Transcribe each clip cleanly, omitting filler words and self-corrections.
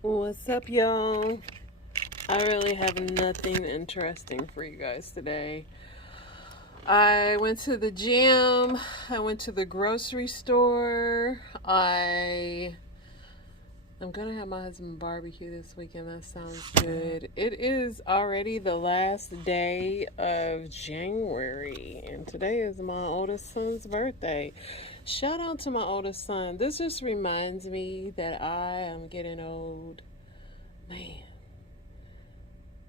What's up, y'all? I really have nothing interesting for you guys today. I went to the gym. I went to the grocery store. I'm gonna have my husband barbecue this weekend. That sounds good. It is already the last day of January, and today is my oldest son's birthday. Shout out to my oldest son. This just reminds me that I am getting old. Man,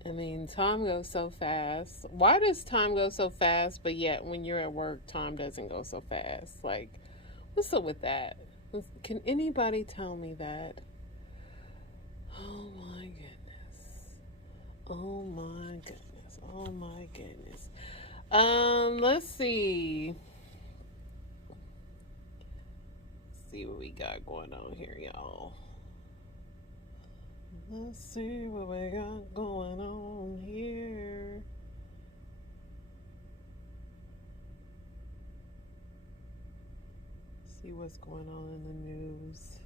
I mean, time goes so fast. Why does time go so fast, but yet when you're at work, time doesn't go so fast? Like, what's up with that? Can anybody tell me that? Oh my goodness. Oh my goodness. Oh my goodness. Let's see. Let's see what we got going on here, y'all. Let's see what we got going on here. See what's going on in the news.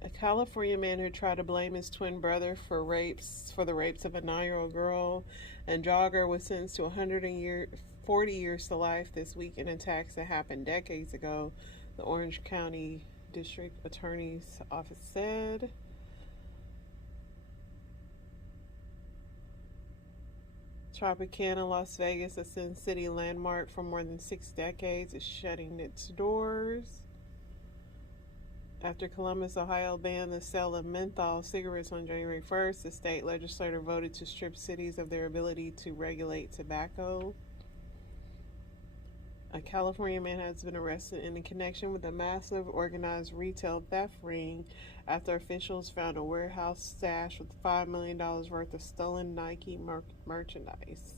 A California man who tried to blame his twin brother for the rapes of a 9-year-old girl and jogger was sentenced to 140 years to life this week in attacks that happened decades ago, the Orange County District Attorney's Office said. Tropicana, Las Vegas, a Sin City landmark for more than 6 decades, is shutting its doors. After Columbus, Ohio banned the sale of menthol cigarettes on January 1st, the state legislature voted to strip cities of their ability to regulate tobacco. A California man has been arrested in connection with a massive organized retail theft ring after officials found a warehouse stash with $5 million worth of stolen Nike merchandise.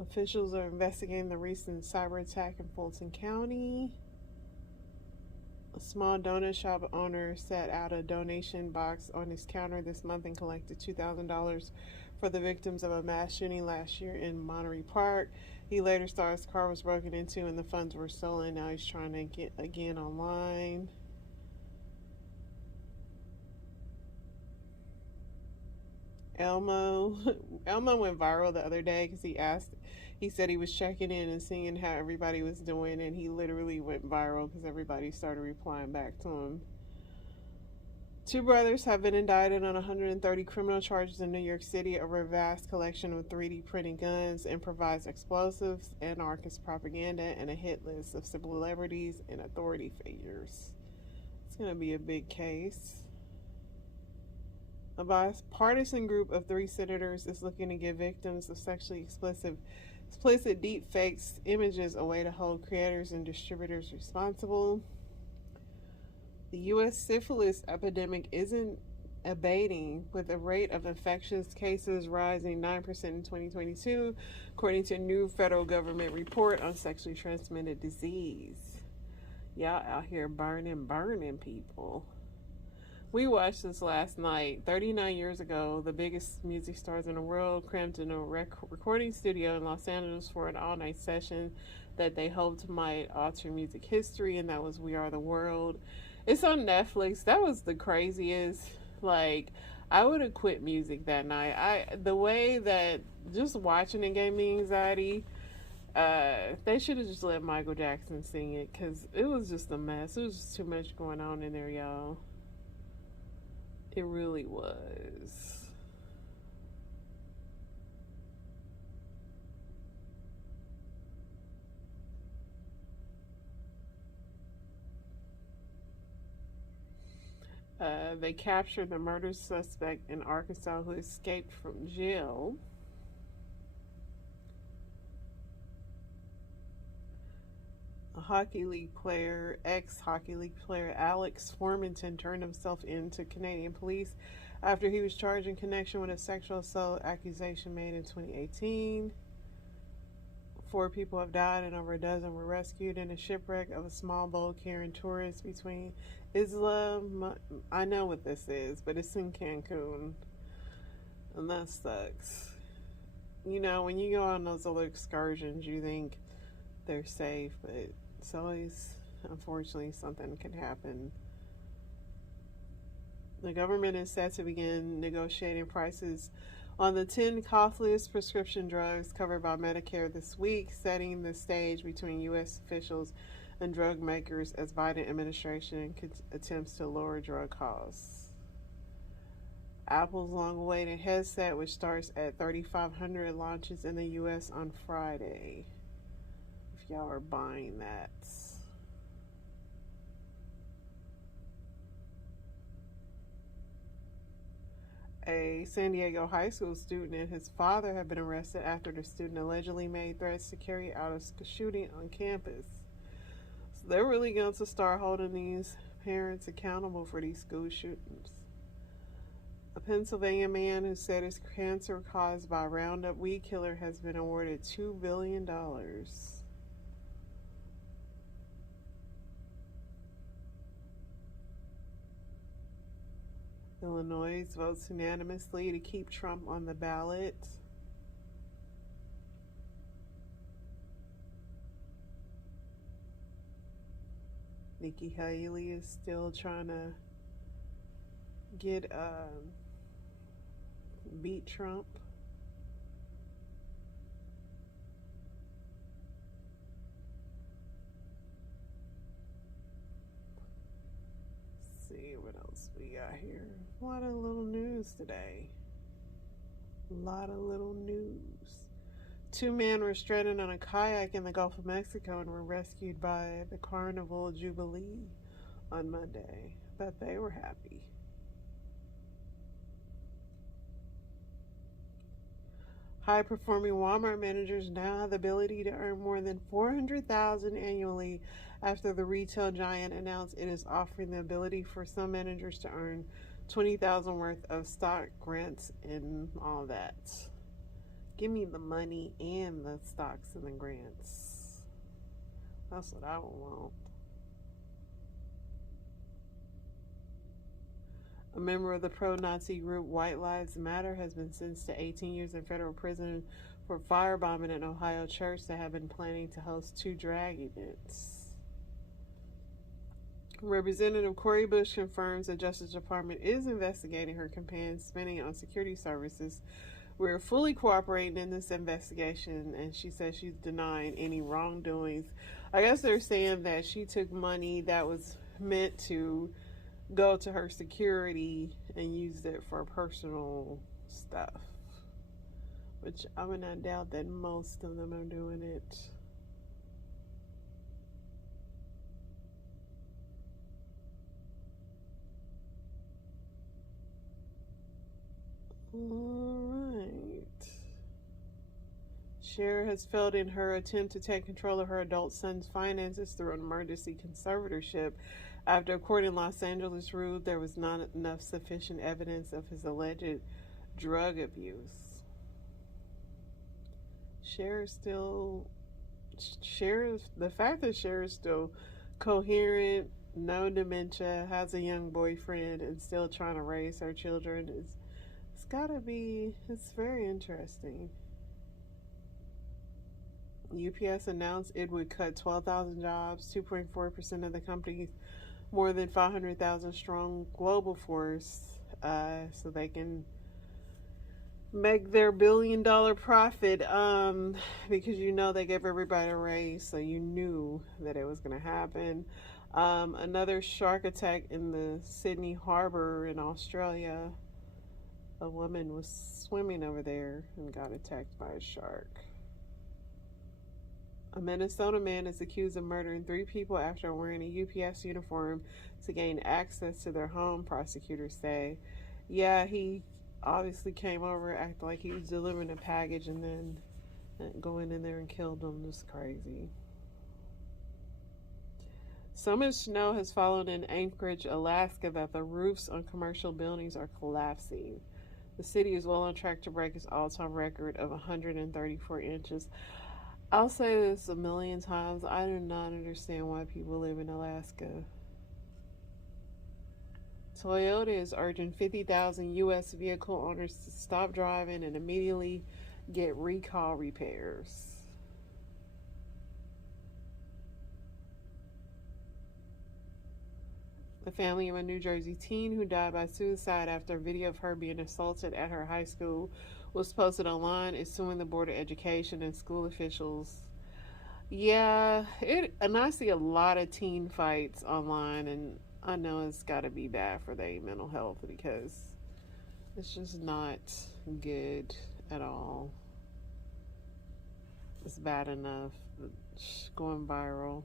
Officials are investigating the recent cyber attack in Fulton County. A small donut shop owner set out a donation box on his counter this month and collected $2,000 for the victims of a mass shooting last year in Monterey Park. He later saw his car was broken into and the funds were stolen. Now he's trying to get again online. Elmo Elmo went viral the other day because he said he was checking in and seeing how everybody was doing, and he literally went viral because everybody started replying back to him. Two brothers have been indicted on 130 criminal charges in New York City over a vast collection of 3D printed guns, improvised explosives, anarchist propaganda, and a hit list of celebrities and authority figures. It's going to be a big case. A bipartisan group of 3 senators is looking to give victims of sexually explicit deep fakes images a way to hold creators and distributors responsible. The U.S. syphilis epidemic isn't abating, with the rate of infectious cases rising 9% in 2022, according to a new federal government report on sexually transmitted disease. Y'all out here burning people. We watched this last night. 39 years ago, the biggest music stars in the world crammed in a recording studio in Los Angeles for an all-night session that they hoped might alter music history, and that was We Are the World. It's on Netflix. That was the craziest. Like, I would have quit music that night. The way that just watching it gave me anxiety. They should have just let Michael Jackson sing it, because it was just a mess. It was just too much going on in there, y'all. It really was. They captured the murder suspect in Arkansas who escaped from jail. Ex-Hockey League player Alex Formenton turned himself in to Canadian police after he was charged in connection with a sexual assault accusation made in 2018. 4 people have died and over a dozen were rescued in a shipwreck of a small boat carrying tourists between I know what this is, but it's in Cancun. And that sucks. You know, when you go on those little excursions, you think, they're safe, but it's always, unfortunately, something can happen. The government is set to begin negotiating prices on the 10 costliest prescription drugs covered by Medicare this week, setting the stage between U.S. officials and drug makers as Biden administration attempts to lower drug costs. Apple's long-awaited headset, which starts at $3,500, launches in the U.S. on Friday. If y'all are buying that. A San Diego high school student and his father have been arrested after the student allegedly made threats to carry out a shooting on campus. So they're really going to start holding these parents accountable for these school shootings. A Pennsylvania man who said his cancer caused by Roundup weed killer has been awarded $2 billion. Illinois votes unanimously to keep Trump on the ballot. Nikki Haley is still trying to get beat Trump. Let's see what else we got here. A lot of little news today. A lot of little news. 2 men were stranded on a kayak in the Gulf of Mexico and were rescued by the Carnival Jubilee on Monday. But they were happy. High-performing Walmart managers now have the ability to earn more than $400,000 annually after the retail giant announced it is offering the ability for some managers to earn $20,000 worth of stock grants and all that. Give me the money and the stocks and the grants. That's what I would want. A member of the pro-Nazi group White Lives Matter has been sentenced to 18 years in federal prison for firebombing an Ohio church that had been planning to host 2 drag events. Representative Cori Bush confirms the Justice Department is investigating her campaign's spending on security services. We're fully cooperating in this investigation, and she says she's denying any wrongdoings. I guess they're saying that she took money that was meant to go to her security and used it for personal stuff, which I would not doubt that most of them are doing it. Alright. Cher has failed in her attempt to take control of her adult son's finances through an emergency conservatorship after a court in Los Angeles ruled there was not enough sufficient evidence of his alleged drug abuse. The fact that Cher is still coherent, no dementia, has a young boyfriend, and still trying to raise her children it's very interesting. UPS announced it would cut 12,000 jobs, 2.4% of the company's more than 500,000 strong global force, so they can make their $1 billion profit, because they gave everybody a raise, so you knew that it was going to happen. Another shark attack in the Sydney Harbor in Australia. A woman was swimming over there and got attacked by a shark. A Minnesota man is accused of murdering 3 people after wearing a UPS uniform to gain access to their home, prosecutors say. Yeah, he obviously came over, acted like he was delivering a package, and then going in there and killed them. Just crazy. So much snow has fallen in Anchorage, Alaska, that the roofs on commercial buildings are collapsing. The city is well on track to break its all-time record of 134 inches. I'll say this a million times. I do not understand why people live in Alaska. Toyota is urging 50,000 U.S. vehicle owners to stop driving and immediately get recall repairs. The family of a New Jersey teen who died by suicide after a video of her being assaulted at her high school was posted online is suing the Board of Education and school officials. Yeah, and I see a lot of teen fights online, and I know it's got to be bad for their mental health because it's just not good at all. It's bad enough. It's going viral.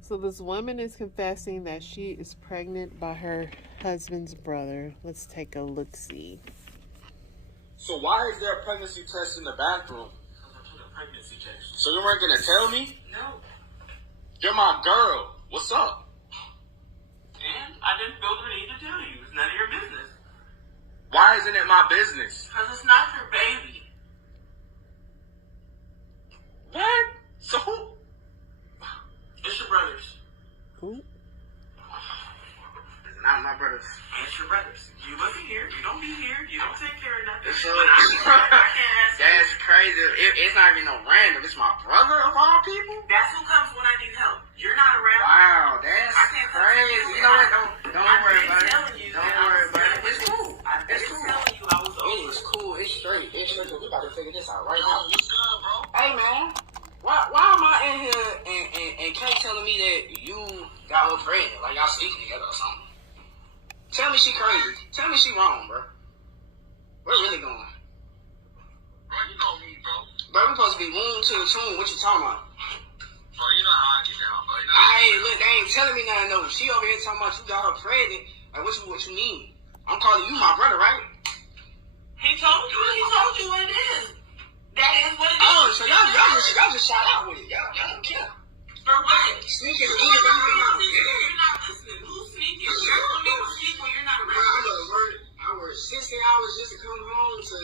So this woman is confessing that she is pregnant by her husband's brother. Let's take a look-see. So why is there a pregnancy test in the bathroom? I took a pregnancy test. So you weren't gonna tell me? No. You're my girl. What's up? And I didn't feel the need to tell you. It's none of your business. Why isn't it my business? Because it's not your baby. What? So who? It's your brother's. Who? It's not my brother's. It's your brother's. You wasn't here. You don't be here. You don't take care of nothing. So, But I can't ask that's you. crazy. It's not even no random. It's my brother of all people? That's who comes when I need help. You're not around. Wow, that's I can't tell crazy. you. You know what? Don't worry I've about been it. telling you. Don't worry about it. It's cool. I've been It's cool. telling you I was It over. is cool. It's straight. It's straight. We about to figure this out right now. What's good, bro? Hey, man. Why am I in here and Kay telling me that you got her pregnant? Like y'all sleeping together or something? Tell me she crazy. Tell me she wrong, bro. We're really going. Bro, you know me, bro. Bro, we supposed to be wound to the tune. What you talking about? Bro, you know how I get down, bro. You know I ain't look. They ain't telling me nothing. No, she over here talking about you got her pregnant. Like what you mean? I'm calling you my brother, right? He told you what it is. That is what it is. Oh, so y'all just shot out with it. Y'all don't care. For what? Sneaking You're in the not listening. Who's sneaking? You're telling me to sneak when you're not around. I worked 60 hours just to come home to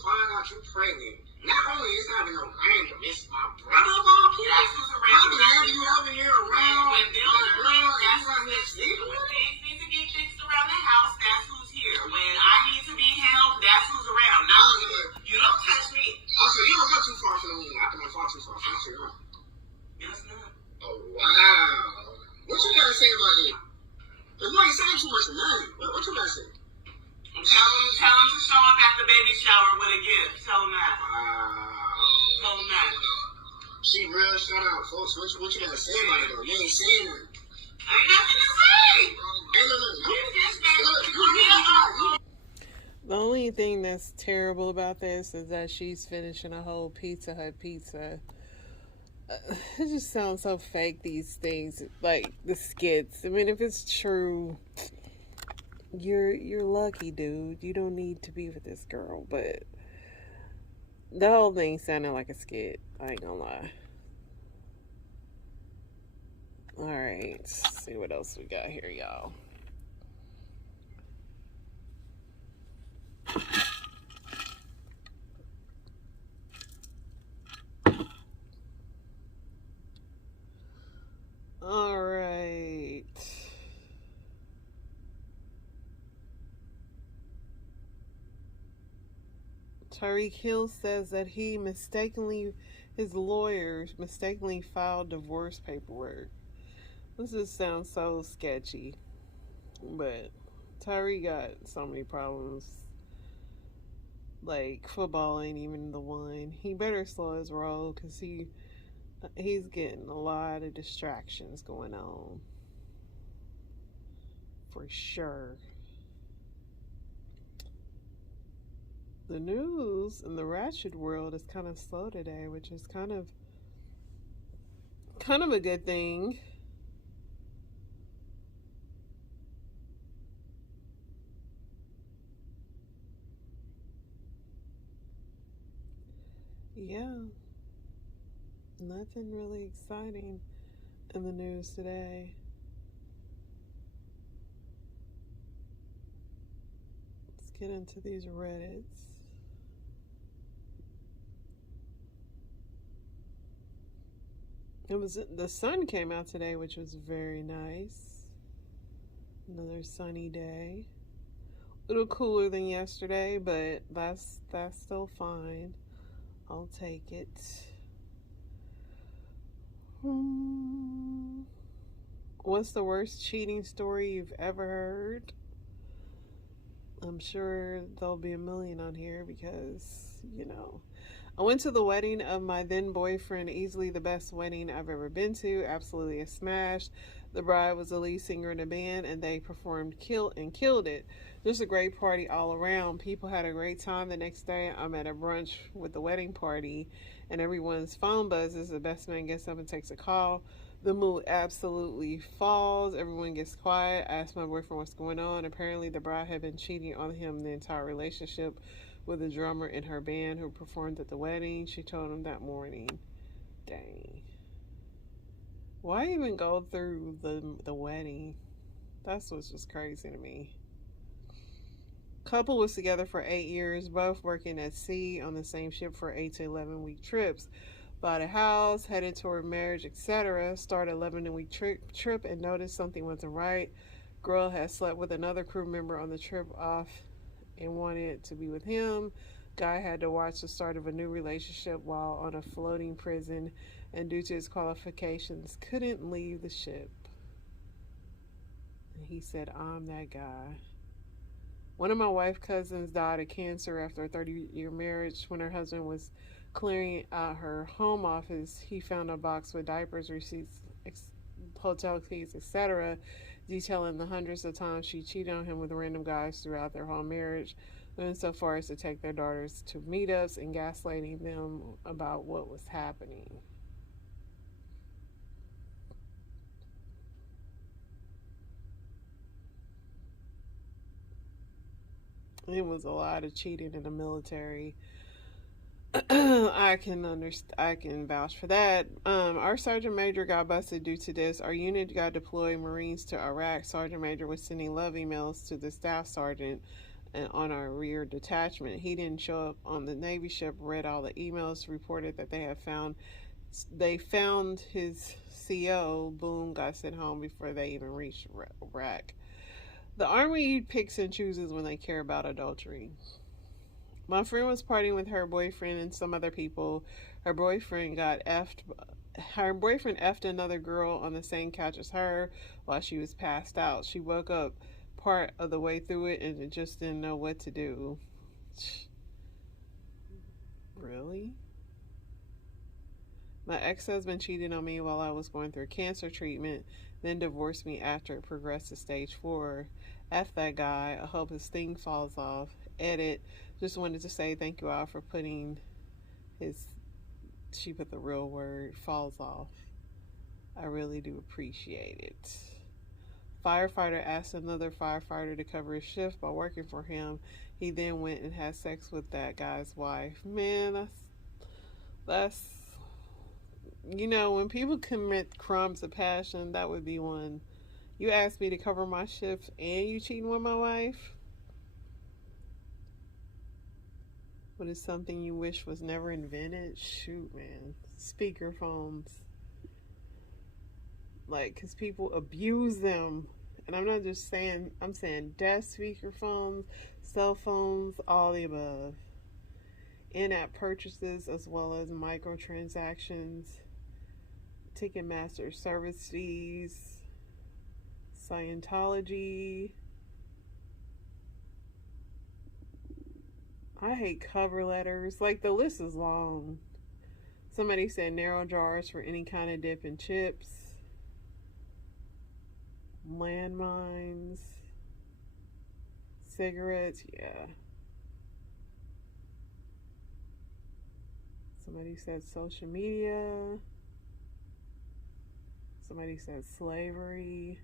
find out you pregnant. Not only it's not even no random, it's my brother of all people. That's who's I around. be having you over here around When bills my are girl, fixed, and that's you out here sleeping when with her? things need to get fixed around the house, that's who's here. When I need to be held, that's who's around. Not you. You don't touch me. Also, you don't go too far from the womb. I can far too far from the shit, huh? Yes, not. Oh, wow. What you gotta say about it? Cause you ain't saying too much tonight. What you gotta say? Tell him to show up at the baby shower with a gift. Tell him that. Tell him that. She real shut out, folks. What you gotta say about it, though? You ain't saying nothing. Ain't nothing to say. Hey, look. The only thing that's terrible about this is that she's finishing a whole Pizza Hut pizza. It just sounds so fake, these things, like the skits. I mean, if it's true, you're lucky, dude. You don't need to be with this girl, but the whole thing sounded like a skit. I ain't gonna lie. Alright, let's see what else we got here, y'all. Alright. Tyreek Hill says that his lawyers mistakenly filed divorce paperwork. This just sounds so sketchy. But Tyreek got so many problems. Like, football ain't even the one. He better slow his roll because he's getting a lot of distractions going on. For sure. The news in the ratchet world is kind of slow today, which is kind of a good thing. Yeah. Nothing really exciting in the news today. Let's get into these Reddits. The sun came out today, which was very nice. Another sunny day. A little cooler than yesterday, but that's still fine. I'll take it. What's the worst cheating story you've ever heard? I'm sure there'll be a million on here because, I went to the wedding of my then boyfriend, easily the best wedding I've ever been to, absolutely a smash. The bride was the lead singer in the band and they performed killed it. Just a great party all around. People had a great time. The next day I'm at a brunch with the wedding party and everyone's phone buzzes. The best man gets up and takes a call. The mood absolutely falls. Everyone gets quiet. I asked my boyfriend what's going on. Apparently the bride had been cheating on him the entire relationship with a drummer in her band who performed at the wedding. She told him that morning. Dang. Why even go through the wedding? That's what's just crazy to me. Couple was together for 8 years, both working at sea on the same ship for 8 to 11-week trips. Bought a house, headed toward marriage, etc. Started 11-week trip and noticed something wasn't right. Girl had slept with another crew member on the trip off and wanted to be with him. Guy had to watch the start of a new relationship while on a floating prison and due to his qualifications couldn't leave the ship. And he said, I'm that guy. One of my wife's cousins died of cancer after a 30-year marriage. When her husband was clearing out her home office, he found a box with diapers, receipts, hotel keys, etc., detailing the hundreds of times she cheated on him with random guys throughout their whole marriage, going so far as to take their daughters to meetups and gaslighting them about what was happening. It was a lot of cheating in the military. I can vouch for that. Our sergeant major got busted due to this. Our unit got deployed Marines to Iraq. Sergeant major was sending love emails to the staff sergeant and on our rear detachment. He didn't show up on the Navy ship, read all the emails, reported that they found his CO. Boom, got sent home before they even reached Iraq. The Army picks and chooses when they care about adultery. My friend was partying with her boyfriend and some other people. Her boyfriend effed another girl on the same couch as her while she was passed out. She woke up part of the way through it and just didn't know what to do. Really? My ex-husband cheated on me while I was going through cancer treatment, then divorced me after it progressed to stage 4. F that guy. I hope his thing falls off. Edit. Just wanted to say thank you all for putting she put the real word, falls off. I really do appreciate it. Firefighter asked another firefighter to cover his shift by working for him. He then went and had sex with that guy's wife. Man, that's when people commit crimes of passion, that would be one. You asked me to cover my shift and you cheating with my wife? What is something you wish was never invented? Shoot, man. Speakerphones. Because people abuse them. And I'm not just saying, I'm saying desk speakerphones, cell phones, all the above. In-app purchases as well as microtransactions, Ticketmaster service fees, Scientology. I hate cover letters. The list is long. Somebody said narrow jars for any kind of dip and chips. Landmines. Cigarettes, yeah. Somebody said social media. Somebody said slavery.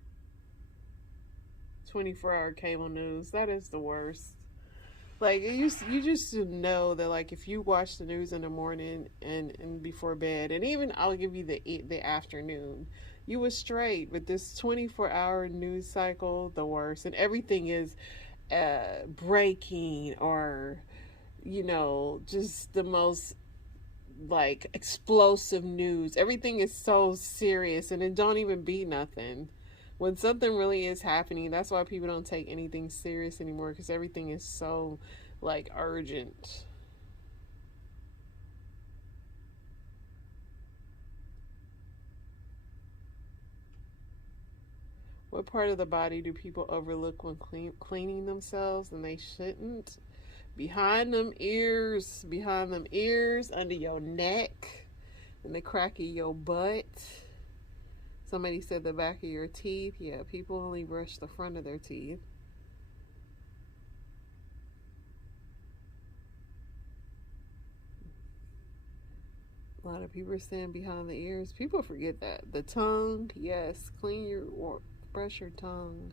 24-hour cable news. That is the worst. You just know that if you watch the news in the morning and before bed, and even I'll give you the afternoon, you was straight. But this 24-hour news cycle, the worst, and everything is breaking or just the most explosive news. Everything is so serious and it don't even be nothing. When something really is happening, that's why people don't take anything serious anymore, because everything is so urgent. What part of the body do people overlook when cleaning themselves and they shouldn't? Behind them ears, under your neck, in the crack of your butt. Somebody said the back of your teeth. Yeah, people only brush the front of their teeth. A lot of people are saying behind the ears. People forget that. The tongue, yes. Brush your tongue.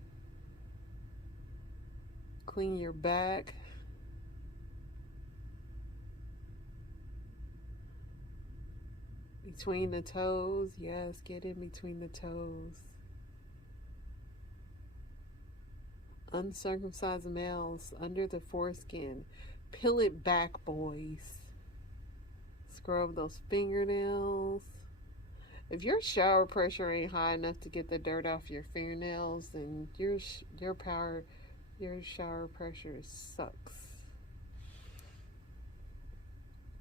Clean your back. Between the toes, yes. Get in between the toes. Uncircumcised males, under the foreskin. Peel it back, boys. Scrub those fingernails. If your shower pressure ain't high enough to get the dirt off your fingernails, then your shower pressure sucks.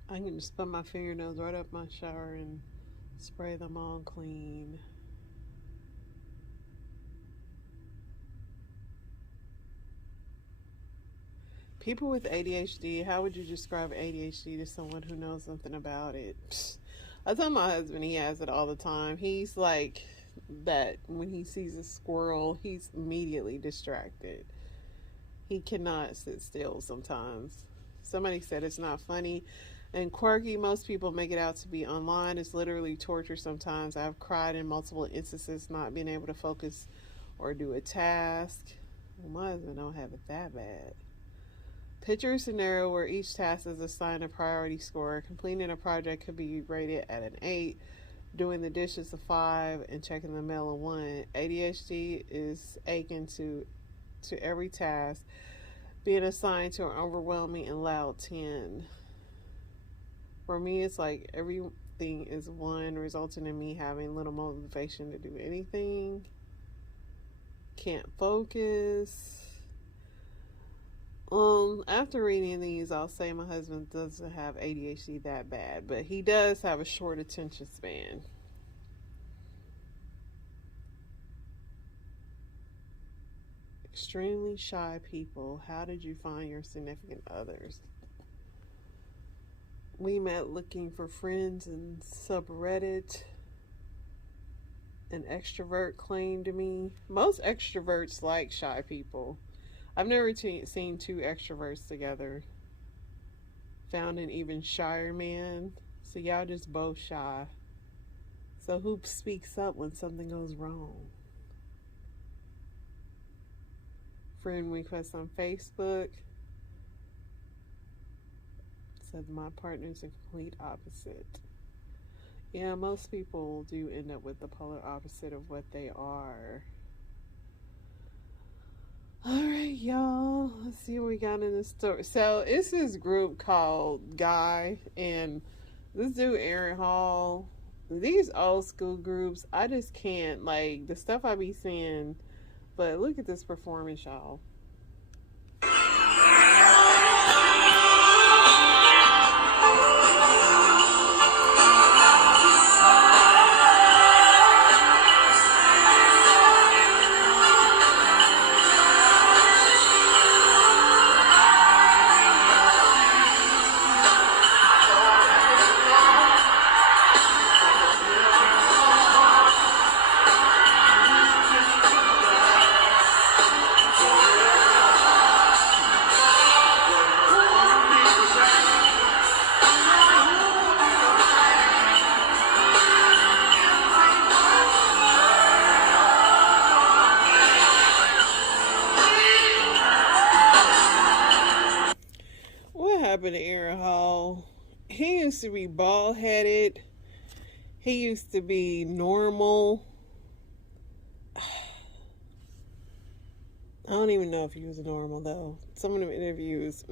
I can just put my fingernails right up my shower and spray them all clean. People with ADHD, how would you describe ADHD to someone who knows something about it? I tell my husband he has it all the time. He's like that when he sees a squirrel, he's immediately distracted. He cannot sit still sometimes. Somebody said it's not funny and quirky. Most people make it out to be online. It's literally torture sometimes. I've cried in multiple instances not being able to focus or do a task. Well, my husband don't have it that bad. Picture a scenario where each task is assigned a priority score. Completing a project could be rated at an 8, doing the dishes a 5, and checking the mail a 1. ADHD is akin to every task, being assigned to an overwhelming and loud 10. For me, it's like everything is 1, resulting in me having little motivation to do anything. Can't focus. After reading these, I'll say my husband doesn't have ADHD that bad, but he does have a short attention span. Extremely shy people. How did you find your significant others? We met looking for friends in subreddit. An extrovert claimed to me. Most extroverts like shy people. I've never seen two extroverts together. Found an even shyer man. So y'all just both shy. So who speaks up when something goes wrong? Friend request on Facebook. Said my partner's a complete opposite. Yeah, most people do end up with the polar opposite of what they are. Alright, y'all. Let's see what we got in the story. So, it's this group called Guy, and this dude, Aaron Hall. These old school groups, I just can't. Like, the stuff I be seeing. But look at this performance, y'all. Happened to Aaron Hall? He used to be bald-headed. He used to be normal. I don't even know if he was normal, though. Some of the interviews,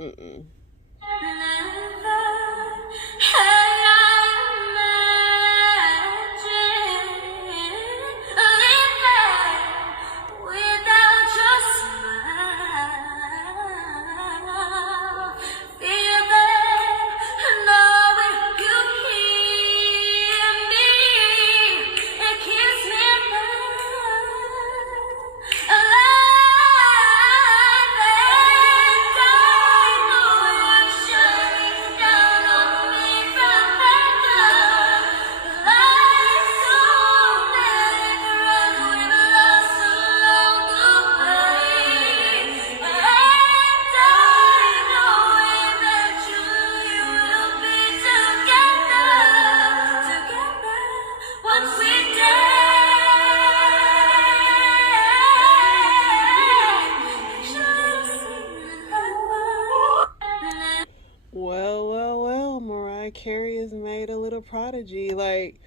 Well, Mariah Carey has made a little prodigy. Like,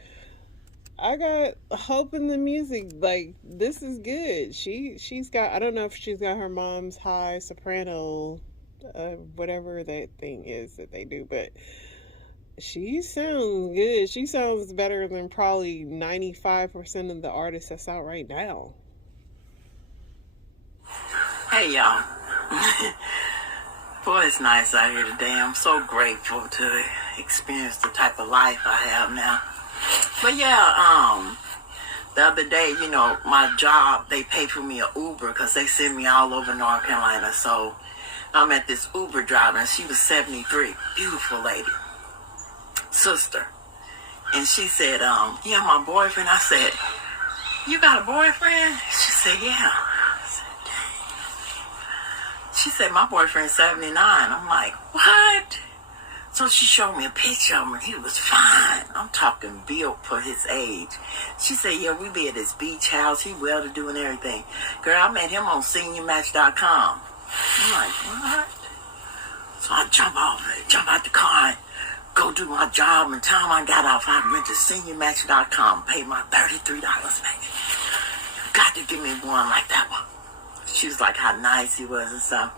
I got hope in the music. Like, this is good. She's got, I don't know if she's got her mom's high soprano, whatever that thing is that they do, but she sounds good. She sounds better than probably 95% of the artists that's out right now. Hey y'all. Boy, it's nice out here today. I'm so grateful to experience the type of life I have now. But yeah, the other day, you know, my job, they pay for me an Uber because they send me all over North Carolina. So I'm at this Uber driver, and she was 73. Beautiful lady. Sister. And she said, yeah, my boyfriend. I said, you got a boyfriend? She said, yeah. I said, dang. She said, my boyfriend's 79. I'm like, what? So she showed me a picture of him. He was fine. I'm talking built for his age. She said, yeah, we be at his beach house. He well-to-do and everything. Girl, I met him on seniormatch.com. I'm like, what? So I jump out the car and go do my job. And time I got off, I went to seniormatch.com, paid my $33, baby. You got to give me one like that one. She was like how nice he was and stuff.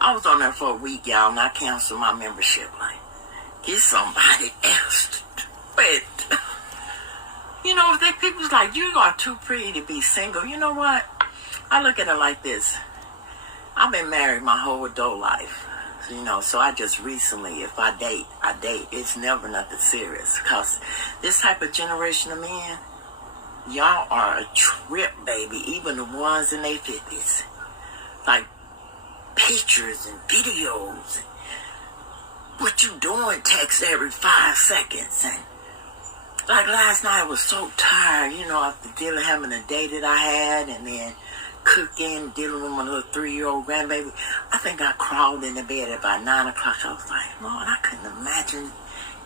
I was on there for a week, y'all, and I canceled my membership. Like, get somebody else to do it. You know, if they people's like, you are too pretty to be single. You know what? I look at it like this. I've been married my whole adult life. You know, so I just recently, if I date, I date. It's never nothing serious. Because this type of generation of men, y'all are a trip, baby. Even the ones in their 50s. Like, pictures and videos. And what you doing text every 5 seconds. And like last night, I was so tired, you know, after having a day that I had, and then cooking, dealing with my little 3-year-old grandbaby. I think I crawled in the bed at about 9 o'clock. I was like, Lord, I couldn't imagine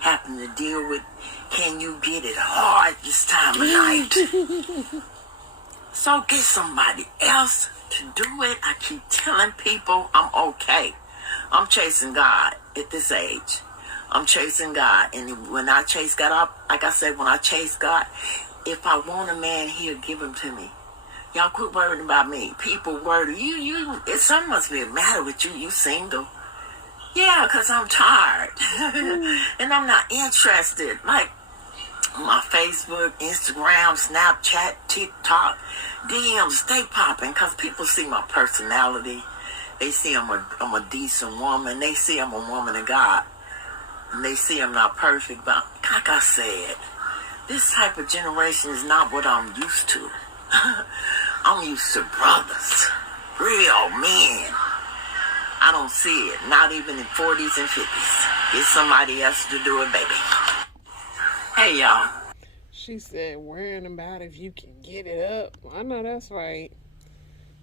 having to deal with, can you get it hard this time of night? So get somebody else to do it. I keep telling people I'm okay. I'm chasing God at this age. I'm chasing God. And when I chase God, like I said, when I chase God, if I want a man, he'll give him to me. Y'all quit worrying about me. People worry. Something must be the matter with you. You single. Yeah, because I'm tired. And I'm not interested. Like, my Facebook, Instagram, Snapchat, TikTok, DMs stay popping because people see my personality. They see I'm a decent woman. They see I'm a woman of God. And they see I'm not perfect. But like I said, this type of generation is not what I'm used to. I'm used to brothers. Real men. I don't see it. Not even in 40s and 50s. Get somebody else to do it, baby. Hey, y'all. She said, worrying about if you can get it up. I know that's right.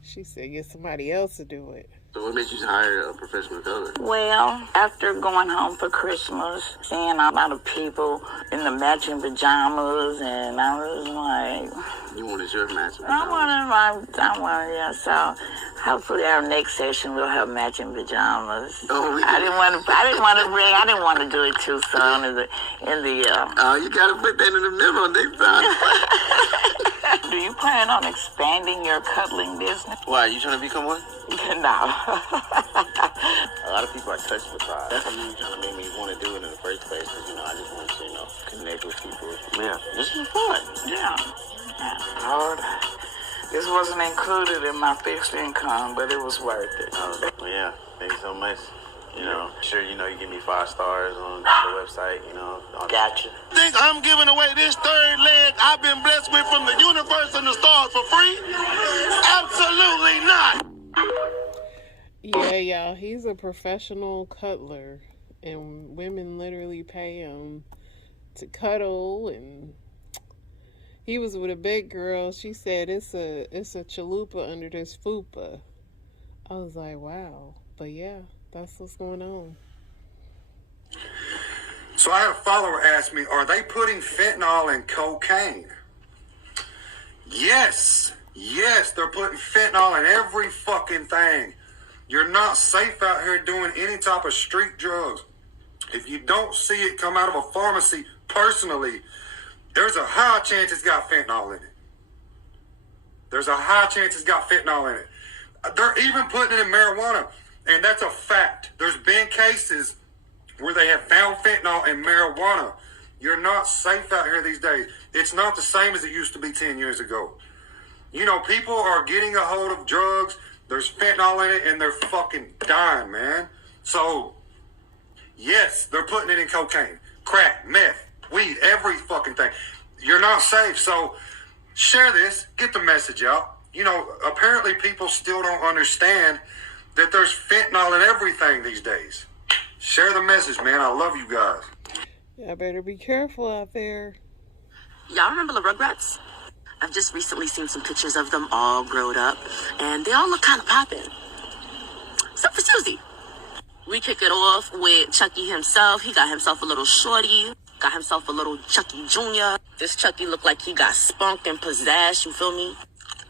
She said, get somebody else to do it. So what made you hire a professional color? Well, after going home for Christmas, seeing a lot of people in the matching pajamas, and I was like, You wanted your matching I pajamas? wanted, yeah. So hopefully our next session we'll have matching pajamas. Oh, I didn't want to do it too soon you gotta put that in the memo next time. Do you plan on expanding your cuddling business? Why, you trying to become one? No. A lot of people are touched with pride. That's what really trying to make me want to do it in the first place. Cause, I just want to, connect with people. Yeah, this is fun. Yeah. Lord, this wasn't included in my fixed income, but it was worth it. Well, yeah, thank you so much. Sure, you give me 5 stars on the website, Gotcha. Think I'm giving away this third leg I've been blessed with from the universe and the stars for free? Absolutely not. Yeah, y'all, he's a professional cuddler, and women literally pay him to cuddle. And he was with a big girl. She said it's a chalupa under this fupa. I was like, wow. But yeah, that's what's going on. So I had a follower ask me, are they putting fentanyl in cocaine? Yes, they're putting fentanyl in every fucking thing. You're not safe out here doing any type of street drugs. If you don't see it come out of a pharmacy personally, there's a high chance it's got fentanyl in it. There's a high chance it's got fentanyl in it. They're even putting it in marijuana, and that's a fact. There's been cases where they have found fentanyl in marijuana. You're not safe out here these days. It's not the same as it used to be 10 years ago. You know, people are getting a hold of drugs. There's fentanyl in it, and they're fucking dying, man. So, yes, they're putting it in cocaine, crack, meth, weed, every fucking thing. You're not safe. So, share this. Get the message out. You know, apparently people still don't understand that there's fentanyl in everything these days. Share the message, man. I love you guys. Y'all better be careful out there. Y'all remember the Rugrats? I've just recently seen some pictures of them all grown up, and they all look kind of popping. Except for Susie. We kick it off with Chucky himself. He got himself a little shorty. Got himself a little Chucky Jr. This Chucky looked like he got spunked and possessed, you feel me?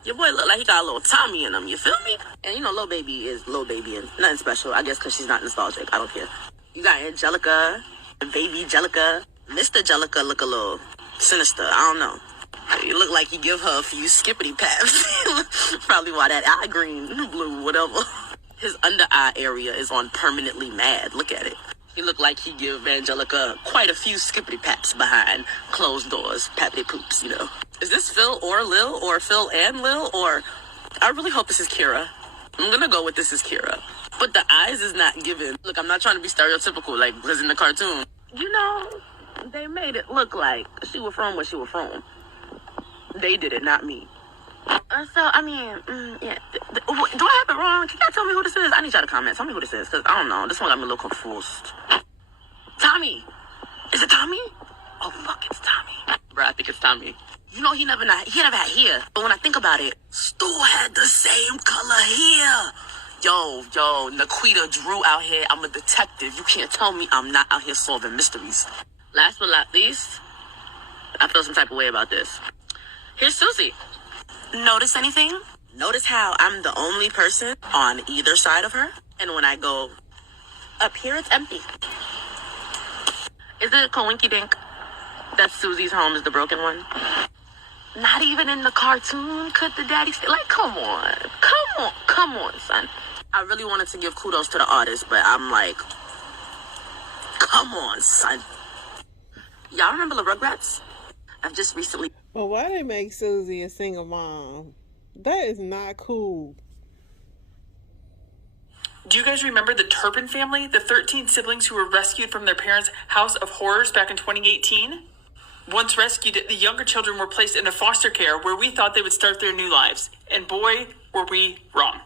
Your boy look like he got a little Tommy in him, you feel me? And you know, Lil Baby is Lil Baby and nothing special, I guess, because she's not nostalgic. I don't care. You got Angelica, Baby Jellica. Mr. Jellica look a little sinister. I don't know. He look like he give her a few skippity paps. Probably why that eye green, blue, whatever. His under eye area is on permanently mad. Look at it. He look like he give Angelica quite a few skippity paps behind closed doors, pappity poops, you know. Is this Phil or Lil, or Phil and Lil, or I really hope this is Kira. I'm gonna go with this is Kira. But the eyes is not given. Look, I'm not trying to be stereotypical, like, because in the cartoon, you know, they made it look like she was from where she was from. They did it, not me. So, I mean, yeah. Do I have it wrong? Can y'all tell me who this is? I need y'all to comment. Tell me who this is, because I don't know. This one got me a little confused. Tommy. Is it Tommy? Oh, fuck, it's Tommy. Bro, I think it's Tommy. You know, he never had hair. But when I think about it, Stu had the same color hair. Yo, Naquita Drew out here. I'm a detective. You can't tell me I'm not out here solving mysteries. Last but not least, I feel some type of way about this. Here's Susie. Notice anything? Notice how I'm the only person on either side of her? And when I go up here, it's empty. Is it coinky dink that Susie's home is the broken one? Not even in the cartoon could the daddy stay. Like, come on, son. I really wanted to give kudos to the artist, but I'm like, come on, son. Y'all remember the Rugrats? I've just recently... Well, why they make Susie a single mom? That is not cool. Do you guys remember the Turpin family? The 13 siblings who were rescued from their parents' house of horrors back in 2018? Once rescued, the younger children were placed into foster care where we thought they would start their new lives. And boy, were we wrong.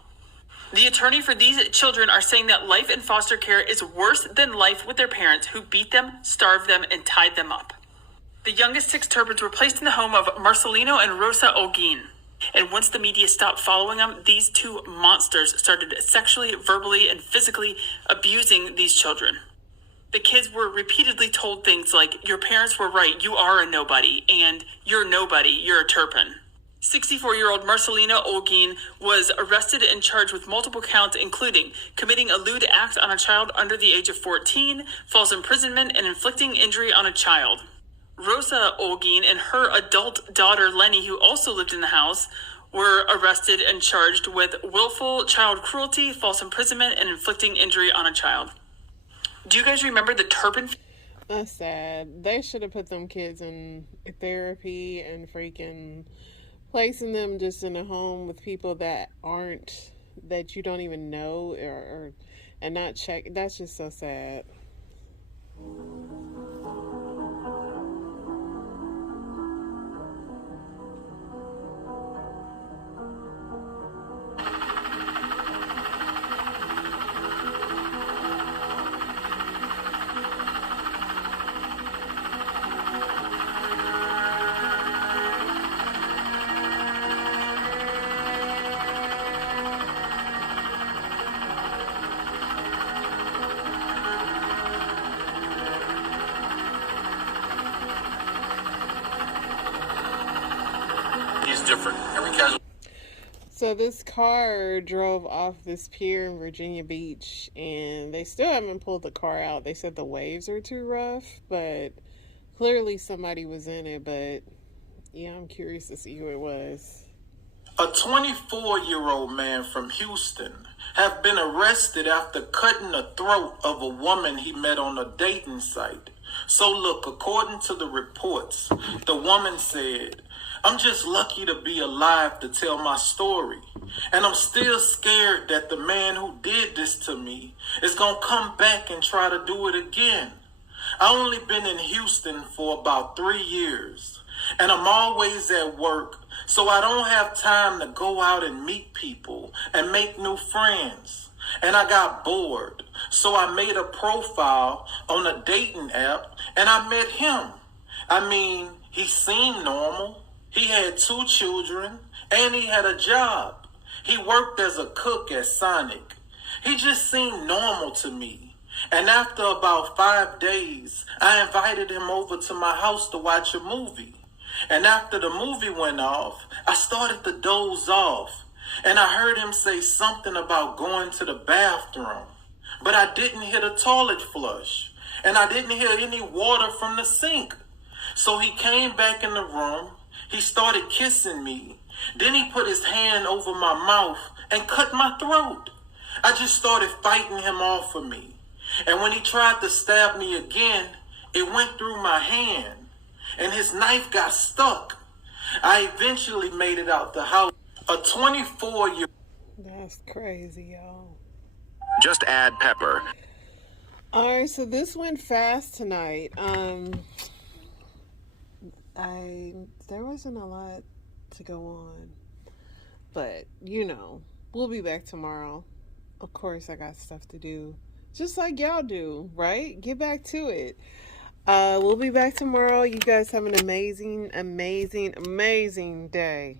The attorney for these children are saying that life in foster care is worse than life with their parents who beat them, starved them, and tied them up. The youngest 6 Turpins were placed in the home of Marcelino and Rosa Olguin. And once the media stopped following them, these 2 monsters started sexually, verbally, and physically abusing these children. The kids were repeatedly told things like, your parents were right, you are a nobody, and you're nobody, you're a Turpin. 64-year-old Marcelino Olguin was arrested and charged with multiple counts, including committing a lewd act on a child under the age of 14, false imprisonment, and inflicting injury on a child. Rosa Olguin and her adult daughter Lenny, who also lived in the house, were arrested and charged with willful child cruelty, false imprisonment, and inflicting injury on a child. Do you guys remember the Turpin? That's sad. They should have put them kids in therapy and freaking placing them just in a home with people that you don't even know and not check. That's just so sad. Different. Every casual. So this car drove off this pier in Virginia Beach, and they still haven't pulled the car out. They said the waves are too rough, but clearly somebody was in it. But yeah, I'm curious to see who it was. A 24-year-old man from Houston have been arrested after cutting the throat of a woman he met on a dating site. So look, according to the reports, the woman said, "I'm just lucky to be alive to tell my story. And I'm still scared that the man who did this to me is going to come back and try to do it again. I only been in Houston for about 3 years. And I'm always at work, so I don't have time to go out and meet people and make new friends. And I got bored, so I made a profile on a dating app and I met him. I mean, he seemed normal. He had 2 children and he had a job. He worked as a cook at Sonic. He just seemed normal to me. And after about 5 days, I invited him over to my house to watch a movie. And after the movie went off, I started to doze off. And I heard him say something about going to the bathroom. But I didn't hear the toilet flush. And I didn't hear any water from the sink. So he came back in the room. He started kissing me. Then he put his hand over my mouth and cut my throat. I just started fighting him off of me. And when he tried to stab me again, it went through my hand. And his knife got stuck. I eventually made it out the house. A 24-year-old. That's crazy, y'all. Just add pepper. Alright, so this went fast tonight. There wasn't a lot to go on. But, you know, we'll be back tomorrow. Of course, I got stuff to do. Just like y'all do, right? Get back to it. We'll be back tomorrow. You guys have an amazing, amazing, amazing day.